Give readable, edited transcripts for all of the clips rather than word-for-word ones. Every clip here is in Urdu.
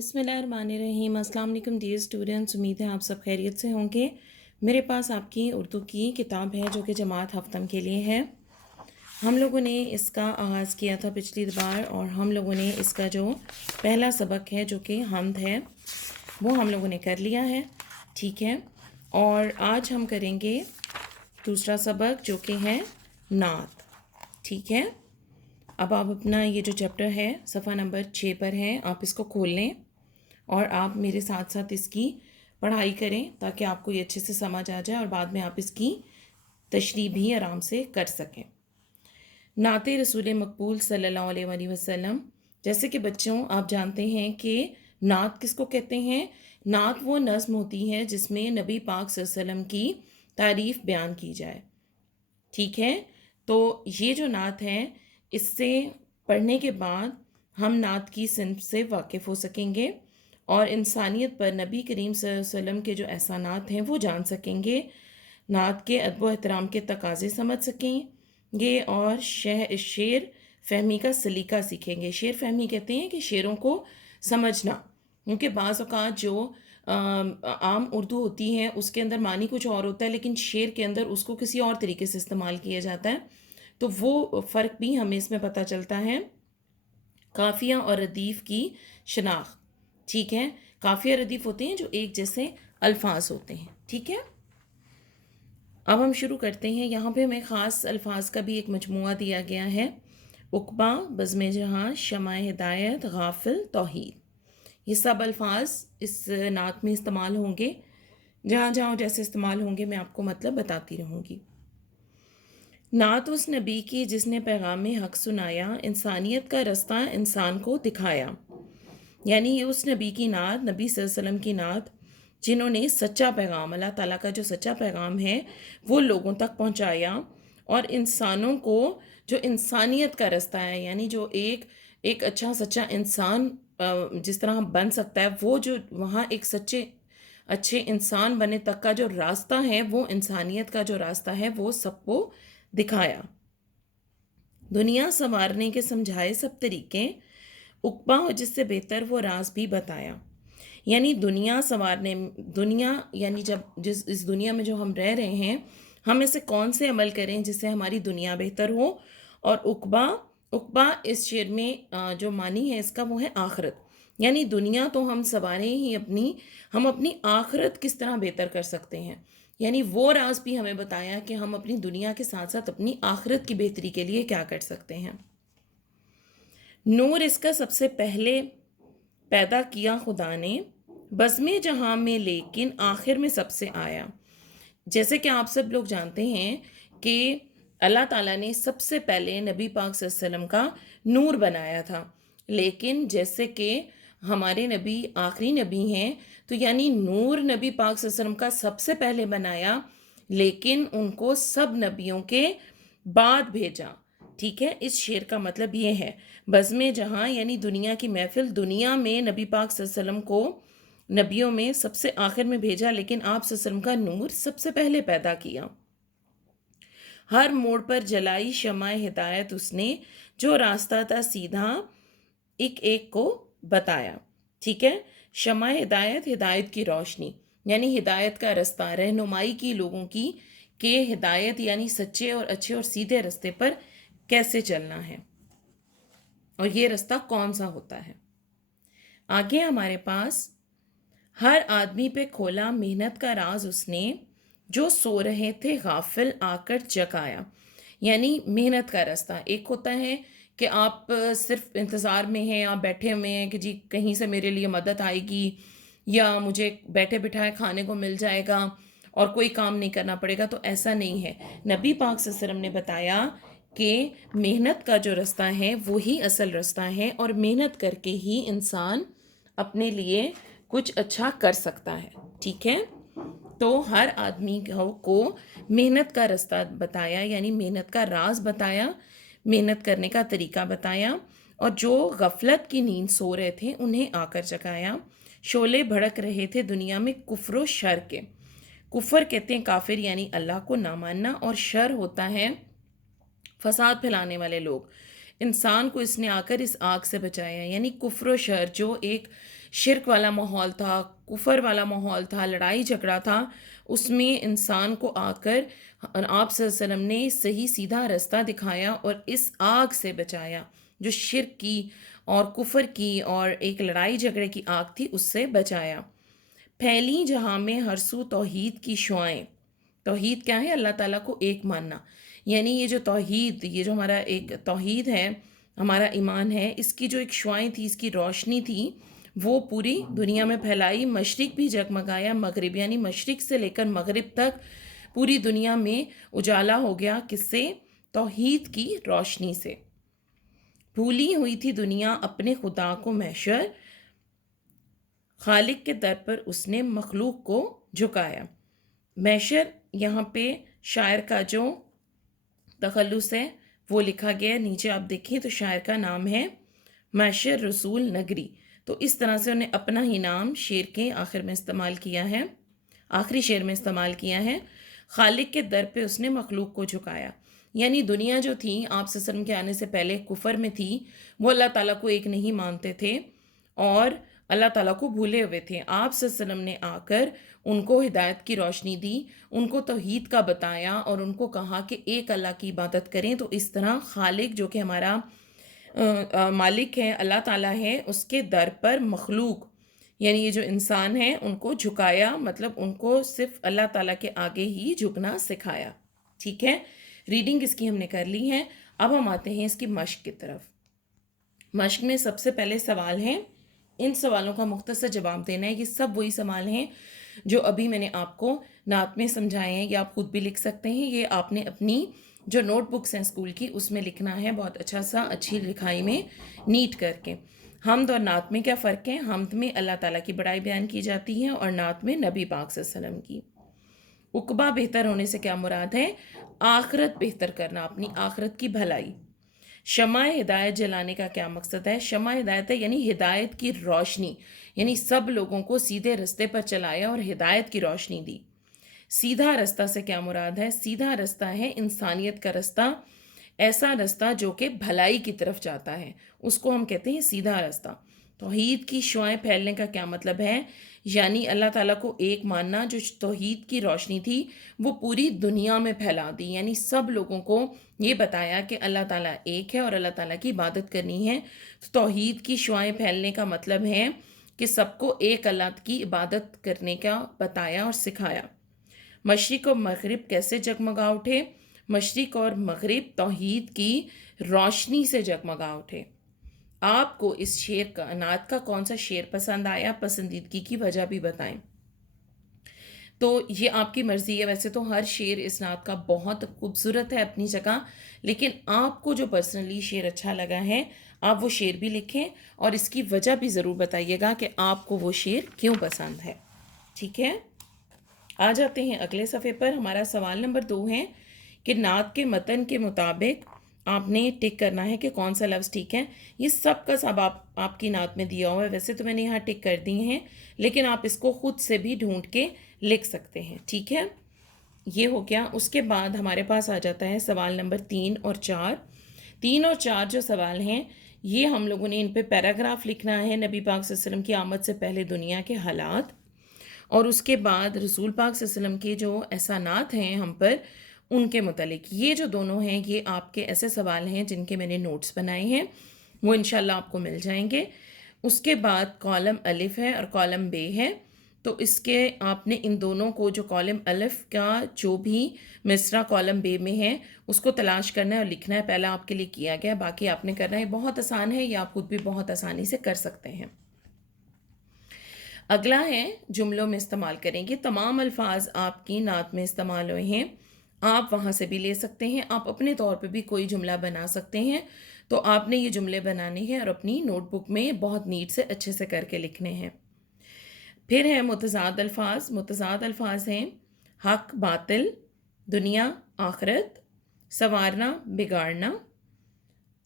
بسم اللہ الرحمن الرحیم۔ السلام علیکم ڈیئر اسٹوڈنٹس، امید ہے آپ سب خیریت سے ہوں گے۔ میرے پاس آپ کی اردو کی کتاب ہے جو کہ جماعت ہفتم کے لیے ہے۔ ہم لوگوں نے اس کا آغاز کیا تھا پچھلی بار، اور ہم لوگوں نے اس کا جو پہلا سبق ہے جو کہ حمد ہے وہ ہم لوگوں نے کر لیا ہے، ٹھیک ہے۔ اور آج ہم کریں گے دوسرا سبق جو کہ ہے نعت، ٹھیک ہے۔ اب آپ اپنا یہ جو چیپٹر ہے صفحہ نمبر 6 پر ہے، آپ اس کو کھول لیں اور آپ میرے ساتھ ساتھ اس کی پڑھائی کریں تاکہ آپ کو یہ اچھے سے سمجھ آ جائے اور بعد میں آپ اس کی تشریح بھی آرام سے کر سکیں۔ نعت رسول مقبول صلی اللہ علیہ وآلہ وسلم۔ جیسے کہ بچوں آپ جانتے ہیں کہ نعت کس کو کہتے ہیں؟ نعت وہ نظم ہوتی ہے جس میں نبی پاک صلی اللہ علیہ وسلم کی تعریف بیان کی جائے، ٹھیک ہے۔ تو یہ جو نعت ہے اس سے پڑھنے کے بعد ہم نعت کی صنف سے واقف ہو سکیں گے اور انسانیت پر نبی کریم صلی اللہ علیہ وسلم کے جو احسانات ہیں وہ جان سکیں گے، نعت کے ادب و احترام کے تقاضے سمجھ سکیں گے اور شعر فہمی کا سلیقہ سیکھیں گے۔ شعر فہمی کہتے ہیں کہ شعروں کو سمجھنا، کیونکہ بعض اوقات جو عام اردو ہوتی ہے اس کے اندر معنی کچھ اور ہوتا ہے، لیکن شعر کے اندر اس کو کسی اور طریقے سے استعمال کیا جاتا ہے، تو وہ فرق بھی ہمیں اس میں پتہ چلتا ہے۔ قافیہ اور ردیف کی شناخت، ٹھیک ہے۔ قافیہ ردیف ہوتے ہیں جو ایک جیسے الفاظ ہوتے ہیں، ٹھیک ہے۔ اب ہم شروع کرتے ہیں۔ یہاں پہ ہمیں خاص الفاظ کا بھی ایک مجموعہ دیا گیا ہے: عقبہ، بزم جہاں، شمع ہدایت، غافل، توحید۔ یہ سب الفاظ اس نعت میں استعمال ہوں گے، جہاں جہاں جیسے استعمال ہوں گے میں آپ کو مطلب بتاتی رہوں گی۔ نعت اس نبی کی جس نے پیغام حق سنایا، انسانیت کا رستہ انسان کو دکھایا۔ یعنی یہ اس نبی کی نعت، نبی صلی اللہ علیہ وسلم کی نعت جنہوں نے سچا پیغام، اللہ تعالیٰ کا جو سچا پیغام ہے وہ لوگوں تک پہنچایا، اور انسانوں کو جو انسانیت کا رستہ ہے، یعنی جو ایک اچھا سچا انسان جس طرح بن سکتا ہے، وہ جو وہاں ایک اچھے انسان بنے تک کا جو راستہ ہے، وہ انسانیت کا جو راستہ ہے وہ سب کو دکھایا۔ دنیا سنوارنے کے سمجھائے سب طریقے، عقبہ ہو جس سے بہتر وہ راز بھی بتایا۔ یعنی دنیا سنوارنے، دنیا یعنی اس دنیا میں جو ہم رہ رہے ہیں، ہم اسے کون سے عمل کریں جس سے ہماری دنیا بہتر ہو۔ اور عقبہ اس شعر میں جو معنی ہے اس کا وہ ہے آخرت، یعنی دنیا تو ہم سنواریں ہی، ہم اپنی آخرت کس طرح بہتر کر سکتے ہیں، یعنی وہ راز بھی ہمیں بتایا کہ ہم اپنی دنیا کے ساتھ ساتھ اپنی آخرت کی بہتری کے لیے کیا کر سکتے ہیں۔ نور اس کا سب سے پہلے پیدا کیا خدا نے، بزم جہاں میں لیکن آخر میں سب سے آیا۔ جیسے کہ آپ سب لوگ جانتے ہیں کہ اللہ تعالیٰ نے سب سے پہلے نبی پاک صلی اللہ علیہ وسلم کا نور بنایا تھا، لیکن جیسے کہ ہمارے نبی آخری نبی ہیں، تو یعنی نور نبی پاک صلی اللہ علیہ وسلم کا سب سے پہلے بنایا، لیکن ان کو سب نبیوں کے بعد بھیجا، ٹھیک ہے۔ اس شعر کا مطلب یہ ہے، بزم جہاں یعنی دنیا کی محفل، دنیا میں نبی پاک صلی اللہ علیہ وسلم کو نبیوں میں سب سے آخر میں بھیجا، لیکن آپ صلی اللہ علیہ وسلم کا نور سب سے پہلے پیدا کیا۔ ہر موڑ پر جلائی شمع ہدایت اس نے، جو راستہ تھا سیدھا ایک ایک کو بتایا، ٹھیک ہے۔ شمع ہدایت، ہدایت کی روشنی، یعنی ہدایت کا رستہ، رہنمائی کی لوگوں کی کہ ہدایت یعنی سچے اور اچھے اور سیدھے رستے پر کیسے چلنا ہے، اور یہ رستہ کون سا ہوتا ہے۔ آگے ہمارے پاس ہر آدمی پہ کھولا محنت کا راز اس نے، جو سو رہے تھے غافل آ کر جگایا۔ یعنی محنت کا راستہ ایک ہوتا ہے کہ آپ صرف انتظار میں ہیں، آپ بیٹھے ہوئے ہیں کہ جی کہیں سے میرے لیے مدد آئے گی یا مجھے بیٹھے بٹھائے کھانے کو مل جائے گا اور کوئی کام نہیں کرنا پڑے گا، تو ایسا نہیں ہے۔ نبی پاک صلی اللہ علیہ وسلم نے بتایا کہ محنت کا جو رستہ ہے وہی اصل رستہ ہے، اور محنت کر کے ہی انسان اپنے لیے کچھ اچھا کر سکتا ہے، ٹھیک ہے۔ تو ہر آدمی کو محنت کا رستہ بتایا، یعنی محنت کا راز بتایا، محنت کرنے کا طریقہ بتایا، اور جو غفلت کی نیند سو رہے تھے انہیں آ کر جگایا۔ شعلے بھڑک رہے تھے دنیا میں کفر و شر کے۔ کفر کہتے ہیں کافر، یعنی اللہ کو نہ ماننا، اور شر ہوتا ہے فساد پھیلانے والے لوگ۔ انسان کو اس نے آ کر اس آگ سے بچایا. یعنی کفر و شر، جو ایک شرک والا ماحول تھا، کفر والا ماحول تھا، لڑائی جھگڑا تھا، اس میں انسان کو آ کر آپ صلی اللہ علیہ وسلم نے صحیح سیدھا رستہ دکھایا اور اس آگ سے بچایا جو شرک کی اور کفر کی اور ایک لڑائی جھگڑے کی آگ تھی، اس سے بچایا. پھیلی جہاں میں ہر سو توحید کی شعائیں. توحید کیا ہے؟ اللہ تعالیٰ کو ایک ماننا. یعنی یہ جو توحید، یہ جو ہمارا ایک توحید ہے، ہمارا ایمان ہے، اس کی جو ایک شعائیں تھی، اس کی روشنی تھی، وہ پوری دنیا میں پھیلائی. مشرق بھی جگمگایا، مغرب، یعنی مشرق سے لے کر مغرب تک پوری دنیا میں اجالا ہو گیا. کس سے؟ توحید کی روشنی سے. بھولی ہوئی تھی دنیا اپنے خدا کو محشر، خالق کے در پر اس نے مخلوق کو جھکایا. محشر یہاں پہ شاعر کا جو تخلص ہے وہ لکھا گیا ہے. نیچے آپ دیکھیں تو شاعر کا نام ہے محشر رسول نگری. تو اس طرح سے انہیں اپنا ہی نام شعر کے آخر میں استعمال کیا ہے، آخری شعر میں استعمال کیا ہے. خالق کے در پہ اس نے مخلوق کو جھکایا. یعنی دنیا جو تھی آپ صلی اللہ علیہ وسلم کے آنے سے پہلے کفر میں تھی، وہ اللہ تعالیٰ کو ایک نہیں مانتے تھے اور اللہ تعالیٰ کو بھولے ہوئے تھے. آپ صلی اللہ علیہ وسلم نے آ کر ان کو ہدایت کی روشنی دی، ان کو توحید کا بتایا اور ان کو کہا کہ ایک اللہ کی عبادت کریں. تو اس طرح خالق جو کہ ہمارا مالک ہے، اللہ تعالیٰ ہے، اس کے در پر مخلوق یعنی یہ جو انسان ہے ان کو جھکایا، مطلب ان کو صرف اللہ تعالیٰ کے آگے ہی جھکنا سکھایا. ٹھیک ہے، ریڈنگ اس کی ہم نے کر لی ہے. اب ہم آتے ہیں اس کی مشق کی طرف. مشق میں سب سے پہلے سوال ہیں، ان سوالوں کا مختصر جواب دینا ہے. یہ سب وہی سوال ہیں جو ابھی میں نے آپ کو نعت میں سمجھائے ہیں. یہ آپ خود بھی لکھ سکتے ہیں. یہ آپ نے اپنی جو نوٹ بکس ہیں اسکول کی اس میں لکھنا ہے، بہت اچھا سا اچھی لکھائی میں نیٹ کر کے. حمد اور نعت میں کیا فرق ہے؟ حمد میں اللہ تعالیٰ کی بڑائی بیان کی جاتی ہے اور نعت میں نبی پاک صلی اللہ علیہ وسلم کی. عقبہ بہتر ہونے سے کیا مراد ہے؟ آخرت بہتر کرنا، اپنی آخرت کی بھلائی. شمع ہدایت جلانے کا کیا مقصد ہے؟ شمع ہدایت ہے یعنی ہدایت کی روشنی، یعنی سب لوگوں کو سیدھے رستے پر چلایا اور ہدایت کی روشنی دی. سیدھا رستہ سے کیا مراد ہے؟ سیدھا رستہ ہے انسانیت کا رستہ، ایسا رستہ جو کہ بھلائی کی طرف جاتا ہے، اس کو ہم کہتے ہیں سیدھا رستہ. توحید کی شعائیں پھیلنے کا کیا مطلب ہے؟ یعنی اللہ تعالیٰ کو ایک ماننا. جو توحید کی روشنی تھی وہ پوری دنیا میں پھیلا دی، یعنی سب لوگوں کو یہ بتایا کہ اللہ تعالیٰ ایک ہے اور اللہ تعالیٰ کی عبادت کرنی ہے. تو توحید کی شعائیں پھیلنے کا مطلب ہے کہ سب کو ایک اللہ کی عبادت کرنے کا بتایا اور سکھایا. مشرق اور مغرب کیسے جگمگا اٹھے؟ مشرق اور مغرب توحید کی روشنی سے جگمگا اٹھے. آپ کو اس شعر کا، نعت کا کون سا شعر پسند آیا؟ پسندیدگی کی وجہ بھی بتائیں. تو یہ آپ کی مرضی ہے. ویسے تو ہر شعر اس نعت کا بہت خوبصورت ہے اپنی جگہ، لیکن آپ کو جو پرسنلی شعر اچھا لگا ہے آپ وہ شعر بھی لکھیں اور اس کی وجہ بھی ضرور بتائیے گا کہ آپ کو وہ شعر کیوں پسند ہے. ٹھیک ہے، آ جاتے ہیں اگلے صفحے پر. ہمارا سوال نمبر 2 ہے کہ نعت کے متن کے مطابق آپ نے ٹک کرنا ہے کہ کون سا لفظ ٹھیک ہے. یہ سب کا سب آپ کی نعت میں دیا ہوا ہے. ویسے تو میں نے یہاں ٹک کر دی ہیں، لیکن آپ اس کو خود سے بھی ڈھونڈ کے لکھ سکتے ہیں. ٹھیک ہے، یہ ہو گیا. اس کے بعد ہمارے پاس آ جاتا ہے سوال نمبر 3 اور 4. 3 اور 4 جو سوال ہیں یہ ہم لوگوں نے ان پہ پیراگراف لکھنا ہے. نبی پاک صلی اللہ علیہ وسلم کی آمد سے پہلے دنیا کے حالات، اور اس کے بعد رسول پاک صلی اللہ علیہ وسلم کے جو احسانات ہیں ہم پر ان کے متعلق. یہ جو دونوں ہیں یہ آپ کے ایسے سوال ہیں جن کے میں نے نوٹس بنائے ہیں، وہ انشاءاللہ آپ کو مل جائیں گے. اس کے بعد کالم الف ہے اور کالم بے ہے. تو اس کے آپ نے ان دونوں کو، جو کالم الف کا جو بھی مصرع کالم بے میں ہے اس کو تلاش کرنا ہے اور لکھنا ہے. پہلا آپ کے لیے کیا گیا، باقی آپ نے کرنا ہے. بہت آسان ہے، یہ آپ خود بھی بہت آسانی سے کر سکتے ہیں. اگلا ہے جملوں میں استعمال کریں گے. تمام الفاظ آپ کی نعت میں استعمال ہوئے ہیں، آپ وہاں سے بھی لے سکتے ہیں. آپ اپنے طور پہ بھی کوئی جملہ بنا سکتے ہیں. تو آپ نے یہ جملے بنانے ہیں اور اپنی نوٹ بک میں بہت نیٹ سے اچھے سے کر کے لکھنے ہیں. پھر ہے متضاد الفاظ. متضاد الفاظ ہیں حق باطل، دنیا آخرت، سنوارنا بگاڑنا،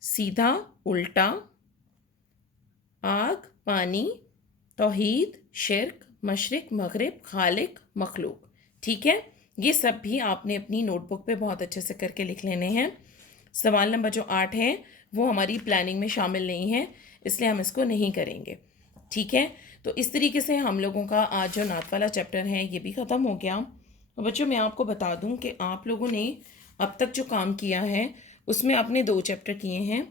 سیدھا الٹا، آگ پانی، توحید شرک، مشرق مغرب، خالق مخلوق. ٹھیک ہے، یہ سب بھی آپ نے اپنی نوٹ بک پہ بہت اچھے سے کر کے لکھ لینے ہیں. سوال نمبر جو 8 ہے وہ ہماری پلاننگ میں شامل نہیں ہے، اس لیے ہم اس کو نہیں کریں گے. ٹھیک ہے، تو اس طریقے سے ہم لوگوں کا آج جو نعت والا چیپٹر ہے یہ بھی ختم ہو گیا. بچوں میں آپ کو بتا دوں کہ آپ لوگوں نے اب تک جو کام کیا ہے اس میں آپ نے 2 چیپٹر کیے ہیں،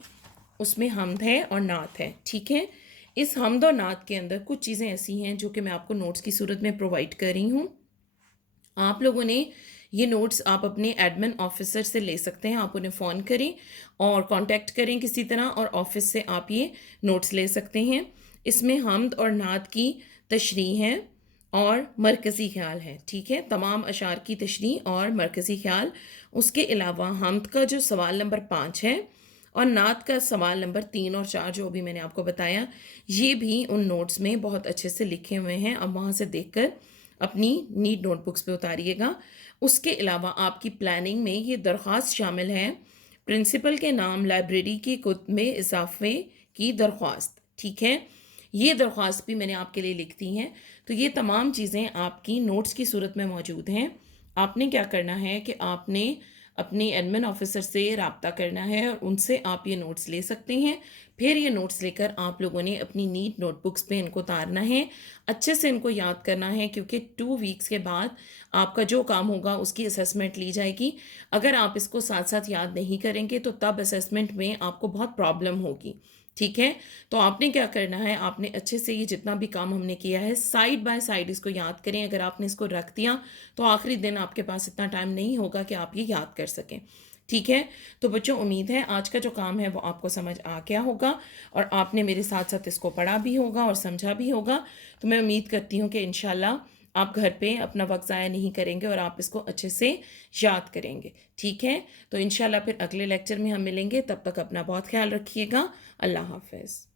اس میں حمد ہے اور نعت ہے. ٹھیک ہے، اس حمد اور نعت کے اندر کچھ چیزیں ایسی ہیں جو کہ میں آپ کو نوٹس کی صورت میں پرووائڈ کر رہی ہوں. آپ لوگوں نے یہ نوٹس آپ اپنے ایڈمن آفیسر سے لے سکتے ہیں. آپ انہیں فون کریں اور کانٹیکٹ کریں کسی طرح، اور آفس سے آپ یہ نوٹس لے سکتے ہیں. اس میں حمد اور نعت کی تشریح ہے اور مرکزی خیال ہے. ٹھیک ہے، تمام اشعار کی تشریح اور مرکزی خیال. اس کے علاوہ حمد کا جو سوال نمبر 5 ہے اور نعت کا سوال نمبر 3 اور 4 جو ابھی میں نے آپ کو بتایا، یہ بھی ان نوٹس میں بہت اچھے سے لکھے ہوئے ہیں. اب وہاں سے دیکھ کر اپنی نیٹ نوٹ بکس پہ اتاریے گا. اس کے علاوہ آپ کی پلاننگ میں یہ درخواست شامل ہے، پرنسپل کے نام لائبریری کی کتب میں اضافے کی درخواست. ٹھیک ہے، یہ درخواست بھی میں نے آپ کے لیے لکھ دی ہے. تو یہ تمام چیزیں آپ کی نوٹس کی صورت میں موجود ہیں. آپ نے کیا کرنا ہے کہ آپ نے اپنے ایڈمن آفیسر سے رابطہ کرنا ہے اور ان سے آپ یہ نوٹس لے سکتے ہیں. پھر یہ نوٹس لے کر آپ لوگوں نے اپنی نیٹ نوٹ بکس پہ ان کو اتارنا ہے، اچھے سے ان کو یاد کرنا ہے، کیونکہ 2 ویکس کے بعد آپ کا جو کام ہوگا اس کی اسیسمنٹ لی جائے گی. اگر آپ اس کو ساتھ ساتھ یاد نہیں کریں گے تو تب اسیسمنٹ میں آپ کو بہت پرابلم ہوگی. ٹھیک ہے، تو آپ نے کیا کرنا ہے، آپ نے اچھے سے یہ جتنا بھی کام ہم نے کیا ہے سائڈ بائی سائڈ اس کو یاد کریں. اگر آپ نے اس کو رکھ دیا تو آخری دن آپ کے پاس اتنا ٹائم نہیں ہوگا کہ آپ یہ یاد کر سکیں. ٹھیک ہے، تو بچوں امید ہے آج کا جو کام ہے وہ آپ کو سمجھ آ گیا ہوگا اور آپ نے میرے ساتھ ساتھ اس کو پڑھا بھی ہوگا اور سمجھا بھی ہوگا. تو میں امید کرتی ہوں کہ انشاءاللہ آپ گھر پہ اپنا وقت ضائع نہیں کریں گے اور آپ اس کو اچھے سے یاد کریں گے. ٹھیک ہے، تو انشاءاللہ پھر اگلے لیکچر میں ہم ملیں گے. تب تک اپنا بہت خیال رکھیے گا. اللہ حافظ.